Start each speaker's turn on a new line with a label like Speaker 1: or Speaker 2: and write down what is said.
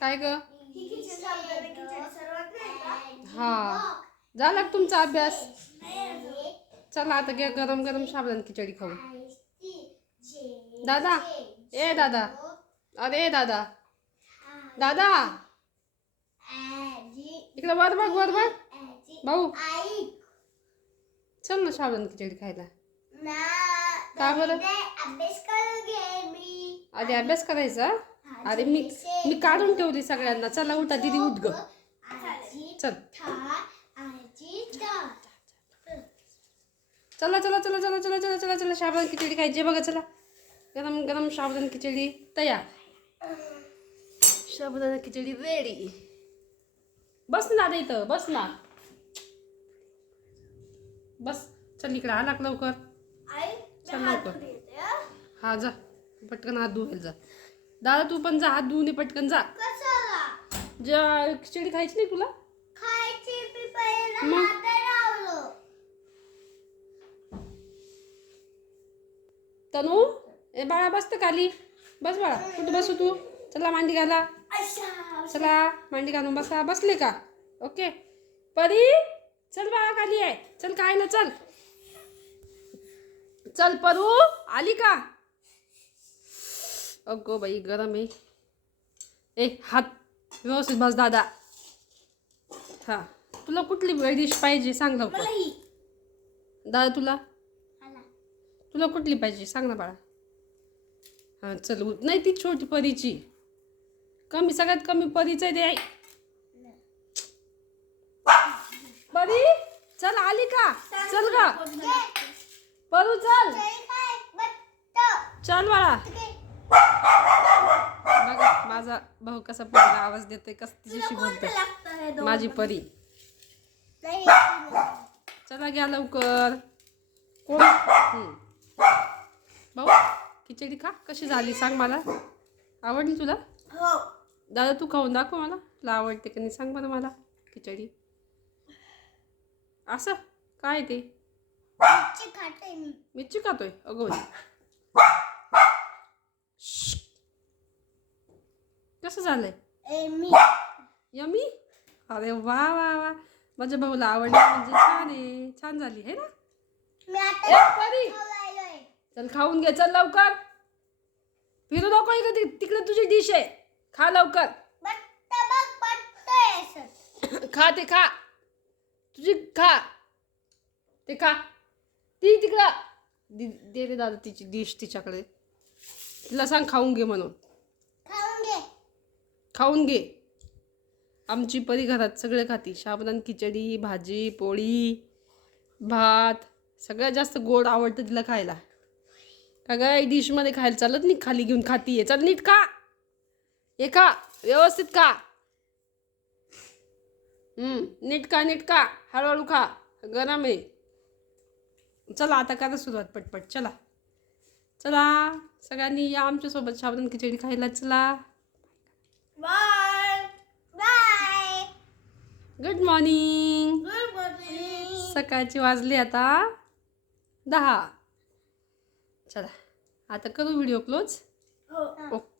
Speaker 1: काय ग?
Speaker 2: ही
Speaker 1: हा. झाला तुमचा अभ्यास. चला आता घ्या गरम गरम साबुदाणा खिचडी खाऊ दादा ए दादा. अरे दादा. दादा. इकडे वर बघ वर बघ. भाऊ. चल ना साबुदाणा खिचडी खायला. का बरं? आधी अभ्यास करायचा. अरे मी मी काढून ठेवली सगळ्यांना. चला उठा दिदी उठ ग. चल. चला चला चला चला चला चला चला चला साबुदाणा खिचडी खायची बघा चला. गरम गरम साबुदाणा खिचडी तयार. साबुदाणा खिचडी रेडी बस ना दादा इथं बस ना. बस चल इकडे आला लवकर. चल लवकर.
Speaker 2: हा
Speaker 1: जा. पटकन हात धुवायला जा. दादा तू पण जा हात धुवून ये पटकन जा. खिचडी खायची नाही तुला? मग? तनू ए बाळा बसतं खाली. बस बाळा कुठे बसू तू? चला मांडी घाला. चला मांडी घालून बसा. बसले का? ओके. परी चल बाळा खाली आहे. चल काय ना चल. चल परू आली का? अगो बाई गरम आहे ए हात व्यवस्थित बस दादा. हा. तुला कुठली डिश पाहिजे सांग लवकर.
Speaker 2: ही
Speaker 1: दादा तुला. तुला कुठली पाहिजे सांग ना बाळा. हां चल नाही ती छोटी परीची. कमी सगळ्यात कमी परीचं आहे ते आहे परी चल आली का? चल गा. परू चल. चल बाळा. बघा माझा भाऊ कसा परीला आवाज देतोय कस तिच्याशी
Speaker 2: दोन?
Speaker 1: माझी परी. चला घ्या लवकर. कोण. भाऊ खिचडी खा. कशी झाली सांग मला. आवडली तुला?
Speaker 2: हो.
Speaker 1: दादा तू खाऊन दाखव मला. तुला आवडते का नाही सांग बरं मला खिचडी. असं? काय ते?
Speaker 2: मिरची
Speaker 1: खातोय? अगो बाई. श्श्श. कसं झालंय? यमी? अरे वा वा वा. माझ्या भाऊला आवडली म्हणजे छान आहे. छान झाली आहे ना? परी. चल खाऊन घे. चल लवकर. फिरू नको इकडे तिकडे तुझी डिश आहे. खा लवकर. खा ते खा. तुझी खा. ते खा. ती तिकडं. दि- दे रे दादा तिची डिश तिच्याकडे. तिला सांग खाऊन घे म्हणून.
Speaker 2: खाऊन घे.
Speaker 1: आमची परी घरात सगळे खाती. शाबदान खिचडी भाजी पोळी भात सगळ्यात जास्त गोड आवडतं तिला खायला. का काय डिशमध्ये खायला चालत नाही खाली घेऊन खाती आहे. चल नीट का हे का व्यवस्थित खा. नीट का नीट का हळूहळू खा. गरम आहे. चला आता करा सुरुवात पटपट. चला. चला. सगळ्यांनी या आमच्यासोबत साबुदाण खिचडी खायला चला.
Speaker 2: Bye bye
Speaker 1: good morning
Speaker 2: good morning
Speaker 1: सकाळची वाजली आता दहा. चला. आता करू व्हिडिओ क्लोज?
Speaker 2: हो.
Speaker 1: ओके.